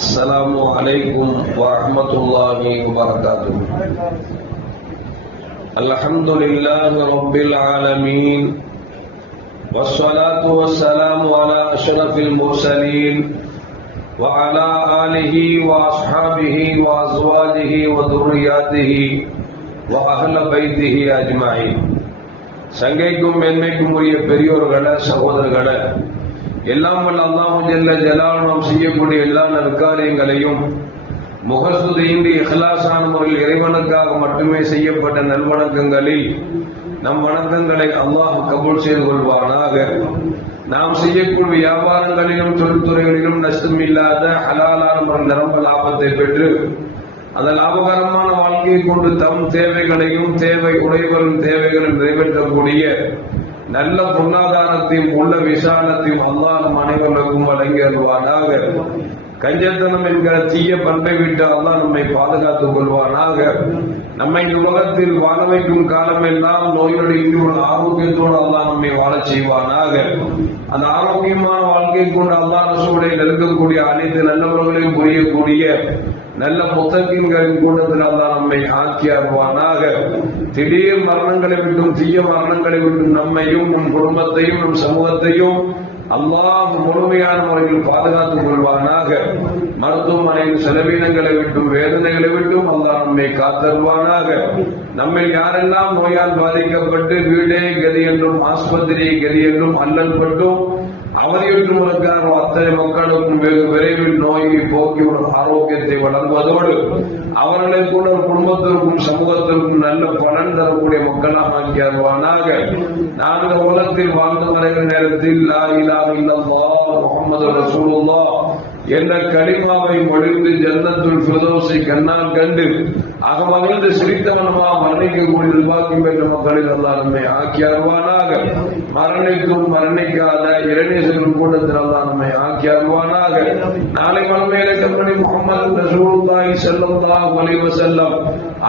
السلام عليكم ورحمة الله وبركاته. الحمد لله رب العالمين والصلاة والسلام على أشرف المرسلين وعلى آله وأصحابه وأزواجه وذرياته وأهل بيته أجمعين. சங்கைக்கும் மேன்மைக்கும் உரிய பெரியோர்களே, சகோதரர்களே, எல்லாம் வல்ல அல்லாஹ் ஜல்ல ஜலாலுஹு நாம் செய்யக்கூடிய எல்லா நற்காரியங்களையும் முகஸ்துதியின்றி இஹ்லாஸான முறையில் இறைவனுக்காக மட்டுமே செய்யப்பட்ட நல்வணக்கங்களில் நம் வணக்கங்களை அல்லாஹ் கபூல் செய்து கொள்வானாக. நாம் செய்யக்கூடிய வியாபாரங்களிலும் தொழில்துறைகளிலும் நஷ்டமில்லாத ஹலாலான நிரம்ப லாபத்தை பெற்று அந்த லாபகரமான வாழ்க்கையை கொண்டு தம் தேவைகளையும் தேவை உடையவரின் தேவைகளை நிறைவேற்றக்கூடிய நல்ல பொருளாதாரத்தையும் உள்ள விசாலத்தையும் அல்லாஹ் நம் அனைவருக்கும் வழங்கி வருவானாக. கஞ்சத்தனம் என்கிற தீய பண்பை விட்டு அல்லாஹ் நம்மை பாதுகாத்துக் கொள்வானாக. நம்மை உலகத்தில் வாழ வைக்கும் காலம் எல்லாம் நோயோடு இன்று ஆரோக்கியத்தோடு அல்லாஹ் நம்மை வாழச் செய்வானாக. அந்த ஆரோக்கியமான வாழ்க்கை கொண்டு அல்லாஹ் ரசூலை நெருங்கக்கூடிய அனைத்து நல்லவர்களையும் புரியக்கூடிய நல்ல முத்தகீன்களின் கூட்டத்தில் அல்லாஹ் நம்மை ஆக்கி அருள்வானாக. திடீர் மரணங்களை விட்டும் தீய மரணங்களை விட்டும் நம்மையும் நம் குடும்பத்தையும் நம் சமூகத்தையும் அல்லாஹ் முழுமையான முறையில் பாதுகாத்துக் கொள்வானாக. மருத்துவமனையின் செலவீனங்களை விட்டும் வேதனைகளை விட்டும் அல்லாஹ் நம்மை காத்தருவானாக. நம்மை யாரெல்லாம் நோயால் பாதிக்கப்பட்டு வீடே கதி என்றும் ஆஸ்பத்திரியை கதி என்றும் அல்லல் பட்டும் அவதியுற்றுவதற்கான அத்தனை மக்களுக்கும் வெகு விரைவில் நோயை போக்கி ஒரு ஆரோக்கியத்தை வழங்குவதோடு அவர்களை கூட குடும்பத்திற்கும் சமூகத்திற்கும் நல்ல பலன் தரக்கூடிய மக்களாக ஆக்கி அருள்வானாக. நாங்கள் உலகத்தில் வாழ்ந்து வருகிற நேரத்தில் லா இலாஹ இல்லல்லாஹ் முஹம்மது ரசூலுல்லாஹ் என்ற கலிமாவை மொழிந்து ஜன்னத்துல் ஃபிர்தௌஸை கண்ணால் கண்டு அகமகிழ்ந்து சிரித்தவனமாக மரணிக்கக்கூடிய நிர்வாகம் என்ற மக்களில் அல்லாஹ் நம்மை ஆக்கி அருள்வானாக. மரணிக்கும் மரணிக்காத இறைநேசர்கள் கூட்டத்தில் அல்லாஹ் நம்மை ஆக்கி அருள்வானாக. நாளை மறுமையிலே கண்மணி முஹம்மது ரசூலுல்லாஹி ஸல்லல்லாஹு அலைஹி வஸல்லம்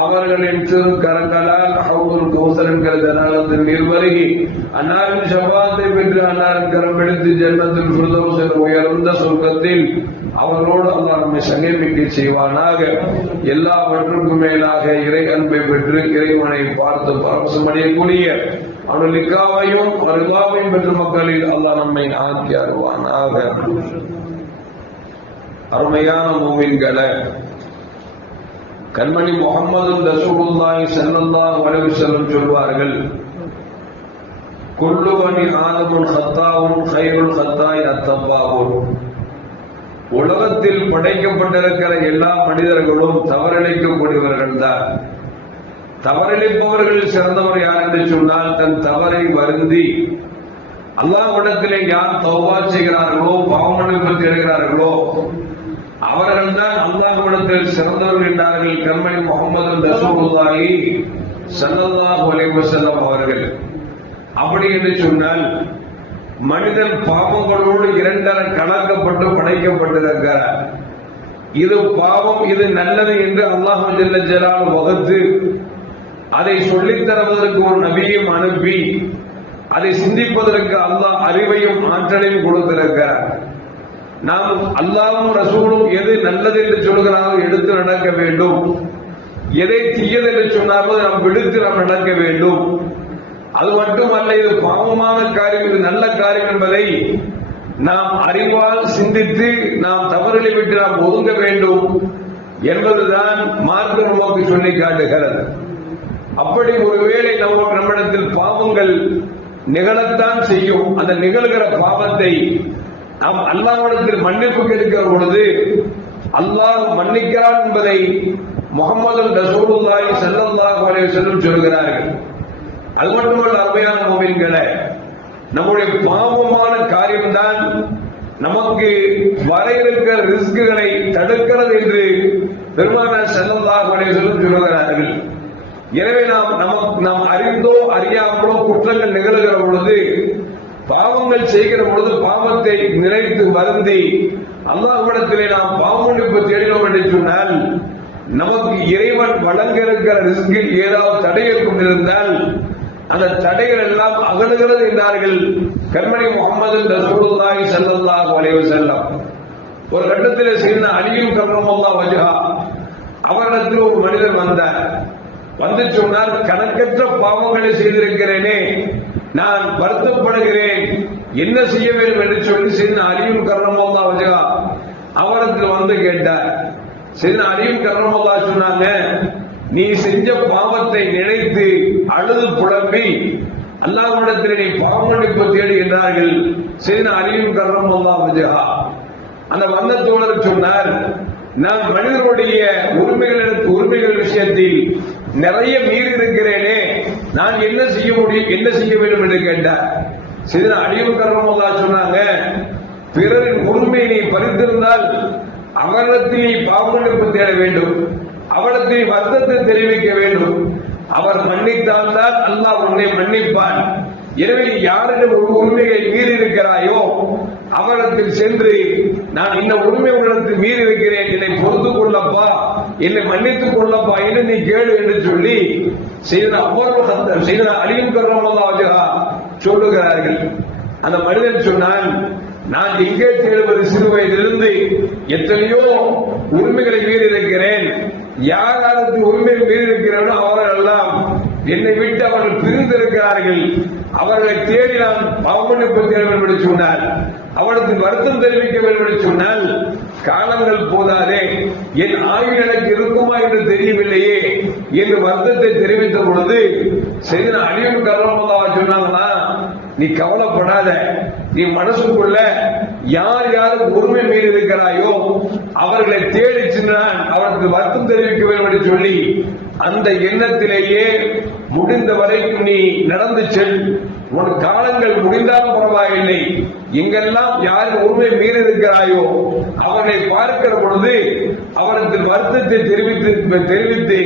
அவர்களின் திருக்கரங்களால் ஹவுதுல் கௌசர் என்கிற ஜனாலத்தில் நீர்வருகி அன்னாரின் ஷஃபாத்தை பெற்று அன்னாரின் கரம் எடுத்து ஜன்னத்துல் ஃபிர்தௌஸ் என்ற உயர்ந்த சொர்க்கத்தில் அவர்களோடு அல்லாஹ் நம்மை சங்கமிக்க செய்வானாக. எல்லாவற்றுக்கும் மேலாக இறை அன்பை பெற்று இறைவனை பார்த்து பரவசமடையக்கூடிய அவனுக்காவையும் வருவாவையும் பெற்ற மக்களில் அல்லாஹ் நம்மை ஆக்கி அருள்வானாக. அருமையான மூமின்களே, கண்மணி முஹம்மது ரசூலுல்லாஹி ஸல்லல்லாஹு அலைஹி வஸல்லம் சொல்வார்கள், குல்லு பனி ஆதமுன் ஹத்தாவுன் கைருல் ஹத்தாய் அத்தப்பாவுன். உலகத்தில் படைக்கப்பட்டிருக்கிற எல்லா மனிதர்களும் தவறிழைக்கக்கூடியவர்கள் தான். தவறிழைப்பவர்கள் சிறந்தவர் யார் என்று சொன்னால், தன் தவறை வருந்தி அல்லாஹ்விடத்திலே யார் தௌபா செய்கிறார்களோ, பாவமன்னிப்பு தேடுகிறார்களோ அவர்கள் தான் அல்லாஹ்விடத்தில் சிறந்தவர்கள் என்றார்கள் கண்மணி முஹம்மது ரசூலுல்லாஹி ஸல்லல்லாஹு அலைஹி வஸல்லம் அவர்கள். அப்படி என்று சொன்னால், மனிதன் பாவங்களோடு இரண்டர கலக்கப்பட்டு படைக்கப்பட்டிருக்கிறார். இது பாவம், இது நல்லது என்று அல்லாஹ் ஜல்ல ஜலாலுஹு வகுத்து அதை சொல்லித் தருவதற்கு ஒரு நபியையும் அனுப்பி அதை சிந்திப்பதற்கு அல்லாஹ் அறிவையும் ஆற்றலையும் கொடுத்திருக்கிறார். நாம் அல்லாஹ்வும் ரசூலும் எது நல்லது என்று சொல்கிறாரோ எடுத்து நடக்க வேண்டும், எதை தீயது என்று சொன்னாரோ நாம் விடுத்து நாம் நடக்க வேண்டும். அது மட்டுமல்ல, இது பாவமான காரியம், இது நல்ல காரியம் என்பதை நாம் அறிவால் சிந்தித்து நாம் தவறுகளை விட்டு நாம் ஒதுங்க வேண்டும் என்பதுதான் மார்க்கம் நமக்கு சொல்லி காட்டுகிறது. அப்படி ஒருவேளை நம்மிடத்தில் பாவங்கள் நிகழத்தான் செய்யும். அந்த நிகழ்கிற பாவத்தை நாம் அல்லாஹ்விடத்தில் மன்னிப்பு கேட்கிற பொழுது அல்லாஹ் மன்னிக்கிறான் என்பதை முஹம்மது ரசூலுல்லாஹி ஸல்லல்லாஹு அலைஹி வஸல்லம் சொல்கிறார்கள். அது மட்டுமல்ல, அருமையான மூமின்களே, நம்முடைய பாவமான காரியம்தான் நமக்கு வர இருக்கிற ரிஸ்குகளை தடுக்கிறது என்று பெருமானார் ஸல்லல்லாஹு அலைஹி வஸல்லம் சொல்கிறார்கள். எனவே நாம் அறிந்தோ அறியாமலோ குற்றங்கள் நிகழ்கிற பொழுது, பாவங்கள் செய்கிற பொழுது பாவத்தை நினைத்து வருந்தி அல்லாஹ்விடத்திலே நாம் பாவமன்னிப்பு தேடினோம் என்று சொன்னால், நமக்கு இறைவன் வழங்க இருக்கிற ரிஸ்கில் ஏதாவது தடைகள் கொண்டிருந்தால் அந்த தடைகள் எல்லாம் அகலுகிறது என்றார்கள் கண்மணி முஹம்மது ரசூலுல்லாஹி ஸல்லல்லாஹு அலைஹி வஸல்லம். ஒரு கட்டத்தில் செய்த அலியும் கர்ரமல்லாஹு வஜ்ஹா அவரிடத்தில் ஒரு மனிதர் வந்தார். வந்து சொன்னார், கணக்கற்ற பாவங்களை செய்திருக்கிறேனே, நான் வருத்தப்படுகிறேன், என்ன செய்ய வேண்டும் என்று சொல்லி செய்த அலியும் கர்ரமல்லாஹு வஜ்ஹா அவரிடத்தில் வந்து கேட்டார். செய்த அலியும் கர்ரமல்லாஹு சொன்னாங்க, நீ செஞ்ச பாவத்தை நினைத்து அழுது புலம்பி அல்லாஹ்விடத்தில் நீ பாவமன்னிப்பு தேடுகின்றார்கள். செய்த அலியும் கர்ரமல்லாஹு வஜ்ஹா அந்த வந்த தோழர் சொன்னார், நான் மனிதர்களுடைய உரிமைகள் விஷயத்தில் நிறைய மீறி இருக்கிறேனே, நான் என்ன செய்ய முடியும், என்ன செய்ய வேண்டும் என்று கேட்டார். செய்த அலியும் கர்ரமல்லாஹு சொன்னாங்க, பிறரின் உரிமையை நீ பறித்திருந்தால் அவரிடத்தில் நீ பாவமன்னிப்பு தேட வேண்டும், அவரிடத்தில் வருத்தத்தை தெரிவிக்க வேண்டும். அவர் மன்னித்தால் தான் அல்லாஹ் உன்னை மன்னிப்பான். எனவே யாரிடம் ஒரு உரிமையை மீறி இருக்கிறாயோ அவரிடத்தில் சென்று, நான் இந்த உரிமை உலகத்தில் மீறி இருக்கிறேன், என்னை பொறுத்துக் கொள்ளப்பா, என்னை மன்னித்துக் கொள்ளப்பா என்று நீ கேளு என்று சொல்லி செய்த அவ்வளவு செய்த அலியும் கர்ரமல்லாஹு வஜ்ஹா சொல்லுகிறார்கள். அந்த மனிதன் சொன்னான், நான் எங்கே தேடுவது, சிறு வயதிலிருந்து எத்தனையோ உரிமைகளை மீறி இருக்கிறேன், யாருக்கு உரிமை மீறி இருக்கிறார்களோ அவர்கள் எல்லாம் என்னை விட்டு அவர்கள் பிரிந்திருக்கிறார்கள், அவர்களை தேடி நான் பாவமன்னிப்பு தேட வேண்டும் என்று சொன்னார். அவளுக்கு வருத்தம் தெரிவிக்க வேண்டும் என்று சொன்னால், காலங்கள் போதாதே, என் ஆயுள் எனக்கு இருக்குமா என்று தெரியவில்லையே என்று வருத்தத்தை தெரிவித்த பொழுது செய்த அலியும் கர்ரமல்லாஹு சொன்னாங்கன்னா, நீ கவலைப்படாத, நீ மனசுக்குள்ள யார் யாரும் உரிமை மீறி இருக்கிறாயோ அவர்களை தேடி சென்றான், அவருக்கு வருத்தம் தெரிவிக்க வேண்டும் என்று சொல்லி அந்த எண்ணத்திலேயே முடிந்த வரைக்கும் நீ நடந்து செல், உன் காலங்கள் முடிந்தாலும் பரவாயில்லை, எங்கெல்லாம் யாரும் உரிமை மீறி இருக்கிறாயோ அவர்களை பார்க்கிற பொழுது அவருக்கு வருத்தத்தை தெரிவித்து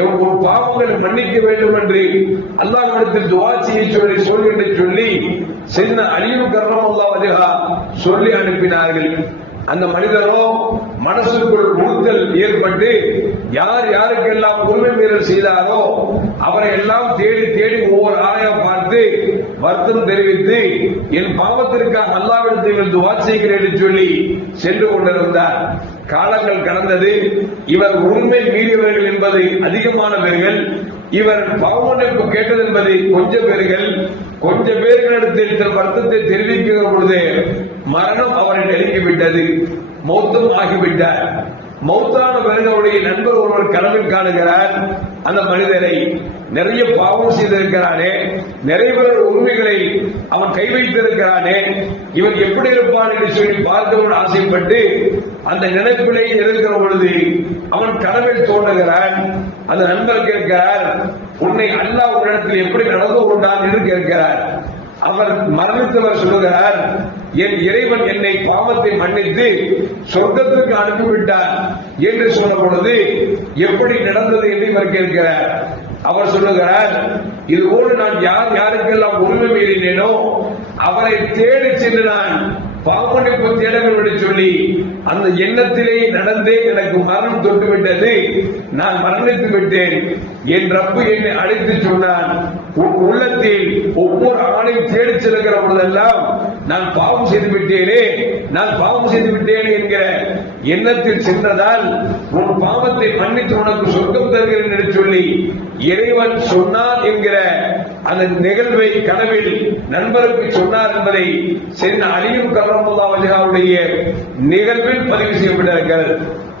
ஒரு பாவங்களை மன்னிக்க வேண்டும் என்று அல்லாஹ்விடத்தில் துஆ செய்ய சொல்லி சொல்லி செய்த அலியும் கர்ரமல்லாஹு வஜ்ஹா சொல்லி அனுப்பினார்கள். அந்த மனிதரோ மனசுக்குள் உறுத்தல் ஏற்பட்டு யார் யாருக்கெல்லாம் உரிமை மீறல் செய்தாரோ அவரை எல்லாம் தேடி தேடி ஒவ்வொரு ஆலயம் பார்த்து வருத்தம் தெரிவித்து என் பாவத்திற்காக அல்லாஹ்விடத்தில் துஆ செய்கிறேன் என்று சொல்லி சென்று கொண்டிருந்தார். காலங்கள் கடந்தது. இவர் உரிமை மீறியவர்கள் என்பது அதிகமான பேர்கள், இவர் பாவமன்னிப்பு கேட்டது என்பது கொஞ்சம் பேர்கள். கொஞ்சம் பேர்களிடத்தில் வருத்தத்தை தெரிவிக்கிற பொழுது மரணம் அவரை நெருங்கிவிட்டது, மௌத்தம் ஆகிவிட்டார். மௌத்தான பிறகு நண்பர் ஒருவர் கனவில் காணுகிறார், அந்த மனிதரை நிறைய பாவம் செய்திருக்கிறானே, நிறைய பேர் உரிமைகளை அவன் கை வைத்திருக்கிறானே, இவன் எப்படி இருப்பான் என்று சொல்லி பார்க்கவும் ஆசைப்பட்டு அந்த நினைப்பிலே இருக்கிற பொழுது அவன் கனவில் தோன்றுகிறான். அந்த நண்பர் கேட்கிறார், உன்னை அல்லாஹ் உன்னிடத்தில் எப்படி நடந்து கொண்டான் என்று கேட்கிறார். அவர் மரணித்தவர் சொல்லுகிறார், என் இறைவன் என்னை பாவத்தை மன்னித்து சொர்க்கத்துக்கு அனுப்பிவிட்டார் என்று சொன்ன பொழுது எப்படி நடந்தது என்று இவர் கேட்கிறார். அவர் சொல்லுகிறார், இதுபோன்று நான் யாருக்கெல்லாம் உரிமை மீறினேனோ அவரை தேடி சென்று நான் பாவமன்னிப்பு தேட வேண்டும் என்று சொல்லி அந்த எண்ணத்திலே நடந்தே எனக்கு மரணம் தொட்டுவிட்டது, நான் மரணித்து விட்டேன். என் ரப்பு என்னை அழைத்து சொன்னான், உன் உள்ளத்தில் ஒவ்வொரு ஆணையும் தேடி செல்கிற பொழுதெல்லாம் நான் பாவம் செய்து விட்டேனே, நான் பாவம் செய்து விட்டேனே என்கிற எண்ணத்தில் சென்றதால் உன் பாவத்தை மன்னித்து உனக்கு சொர்க்கம் தருகிறேன் என்று சொல்லி இறைவன் சொன்னார் என்கிற அந்த நிகழ்வை கனவில் நண்பருக்கு சொன்னார் என்பதை சென்ன அலியும் கர்ரமல்லாஹு வஜ்ஹாவுடைய நிகழ்வில் பதிவு செய்யப்பட்டிருக்கிறது.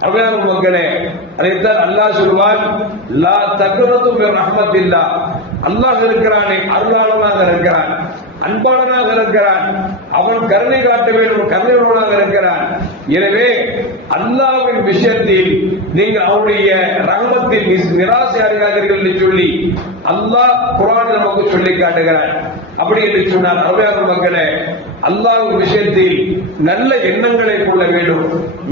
அவ்வளவு மக்களே, அதைத்தான் அல்லாஹ் சொல்வான், லா தக்னது மின் ரஹ்மத்தில்லாஹ், அல்லாஹ் இருக்கிறானே அருளாளனாக இருக்கிறான், அன்பாளனாக இருக்கிறான், அவன் கருணை காட்ட வேண்டும், கருணையுள்ளவனாக இருக்கிறான். எனவே அல்லாஹ்வின் விஷயத்தில் நீங்கள் அவருடைய ரஹ்மத்தில் நிராசை அடையாதீர்கள் என்று சொல்லி அல்லாஹ் குர்ஆனில் நமக்கு சொல்லி காட்டுகிறான். அப்படி என்று சொன்னார். அருமையான மக்களே, அல்லாஹ்வின் விஷயத்தில் நல்ல எண்ணங்களை கொள்ள வேண்டும்,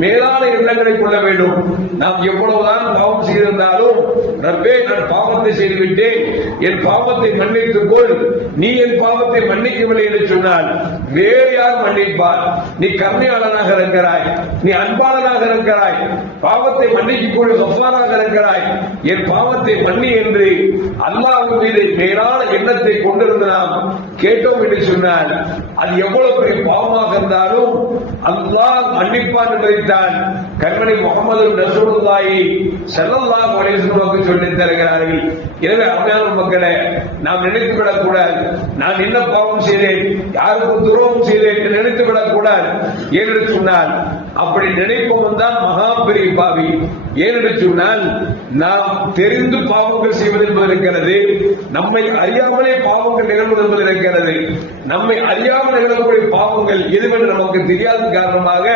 மேலான எண்ணங்களை கொள்ள வேண்டும். நாம் எவ்வளவுதான் பாவம் செய்திருந்தாலும், ரப்பே நான் பாவத்தை செய்துவிட்டேன், என் பாவத்தை மன்னித்துக் கொள், நீ என் பாவத்தை மன்னிக்கவில்லை என்று சொன்னால் வேறு யார் மன்னிப்பார்? நீ கருணையாளனாக இருக்கிறாய், நீ அன்பாளனாக இருக்கிறாய், பாவத்தை மன்னிக்கக் கொள், கஃபாராக இருக்கிறாய், என் பாவத்தை மன்னி என்று அல்லாஹ்வின் மீது மேலான எண்ணத்தை கொண்டிருந்து நாம் கேட்டோம் என்று சொன்னால் அது எவ்வளவு பெரிய பாவமாக இருந்தாலும் அல்லாஹ் மன்னிப்பான் என்பதைத்தான் கண்மணி முகமது ரசூலுல்லாஹி ஸல்லல்லாஹு அலைஹி வஸல்லம் சொல்லித் தருகிறார்கள். எனவே அருமையான மக்களே, நாம் நினைத்து விடக்கூடாது நான் என்ன பாவம் செய்தேன், யாருக்கு துரோகம் செய்தேன் என்று நினைத்து விடக்கூடாது. ஏனென்று சொன்னால் அப்படி நினைப்பவன் தான் மகா பெரிய பாவி. ஏனென்று சொன்னால் நாம் தெரிந்து பாவங்கள் செய்வது என்பது இருக்கிறது, நம்மை அறியாமலே பாவங்கள் நிகழ்வது என்பது இருக்கிறது. நம்மை அறியாமல் நிகழக்கூடிய பாவங்கள் எதுவென்று நமக்கு தெரியாத காரணமாக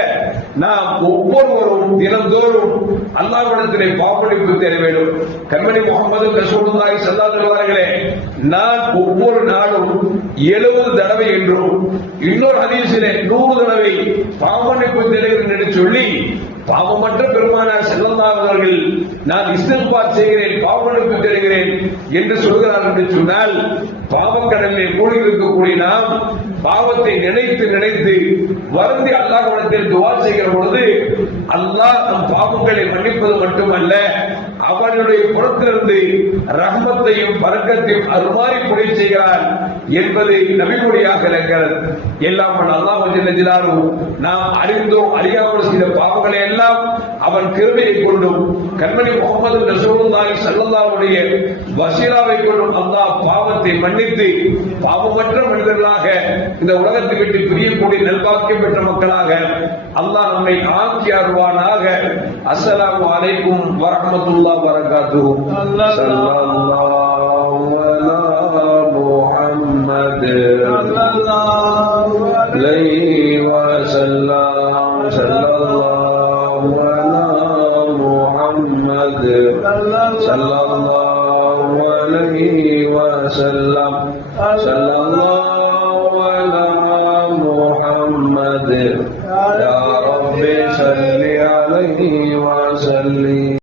நாம் ஒவ்வொருவரும் தினந்தோறும் அல்லாஹ்விடத்திலே பாவமன்னிப்பு தேட வேண்டும். கண்மணி முகமது ரசூலுல்லாஹி ஸல்லல்லாஹு அலைஹி வஸல்லம் நான் ஒவ்வொரு நாளும் 70 தடவை என்றும் இன்னொரு ஹதீஸிலே 100 தடவை பாவமன்னிப்பு தேடுகிறேன் என்று சொல்லி பாவமற்ற பெருமானார் ஸல்லல்லாஹு அலைஹி அவர்கள் நான் இஸ்திக்பார் செய்கிறேன், பாவமன்னிப்பு தேடுகிறேன் என்று சொல்கிறார் என்று சொன்னால் பாவக்கடலிலே மூழ்கி இருக்கக்கூடிய நாம் பாவத்தை நினைத்து நினைத்து வருந்தி அல்லாஹ்விடத்தில் துஆ செய்கிற பொழுது அல்லாஹ் நம் பாவங்களை மன்னிப்பது மட்டுமல்ல, அவனுடைய புறத்திலிருந்து ரஹ்மத்தையும் பரக்கத்தையும் அருமாறி புரிய செய்கிறான் என்பது நபிமொழியாக இருக்கிறது. எல்லாம் அல்லாஹ் ஜல்ல ஜலாலுஹு நாம் அறிந்தோ அறியாமல் செய்த பாவங்களை எல்லாம் அவன் கிருபையை கொண்டும் கண்மணி முகமது ரசூலுல்லாஹி ஸல்லல்லாஹு அலைஹி வஸீலாவை கொண்டும் அல்லாஹ் பாவத்தை மன்னித்து பாவமற்ற மனிதர்களாக இந்த உலகத்தை விட்டு பிரியக்கூடிய நல்வாக்கியம் பெற்ற மக்களாக அல்லாஹ் நம்மை ஆக்கி அருள்வானாக. அஸ்ஸலாமு அலைக்கும் வரஹ்மத்துல்லாஹி வபரகாத்துஹு. ஸல்லல்லாஹு அலா முஹம்மத் அலைஹி வஸல்லம். ஸல்லல்லாஹு அலா முஹம்மத் ஸல்லல்லாஹு அலைஹி வஸல்லம். ஸல்லல்லாஹு அலா முஹம்மத் யா ரப்பி ஸல்லி அலைஹி வஸல்லிம்.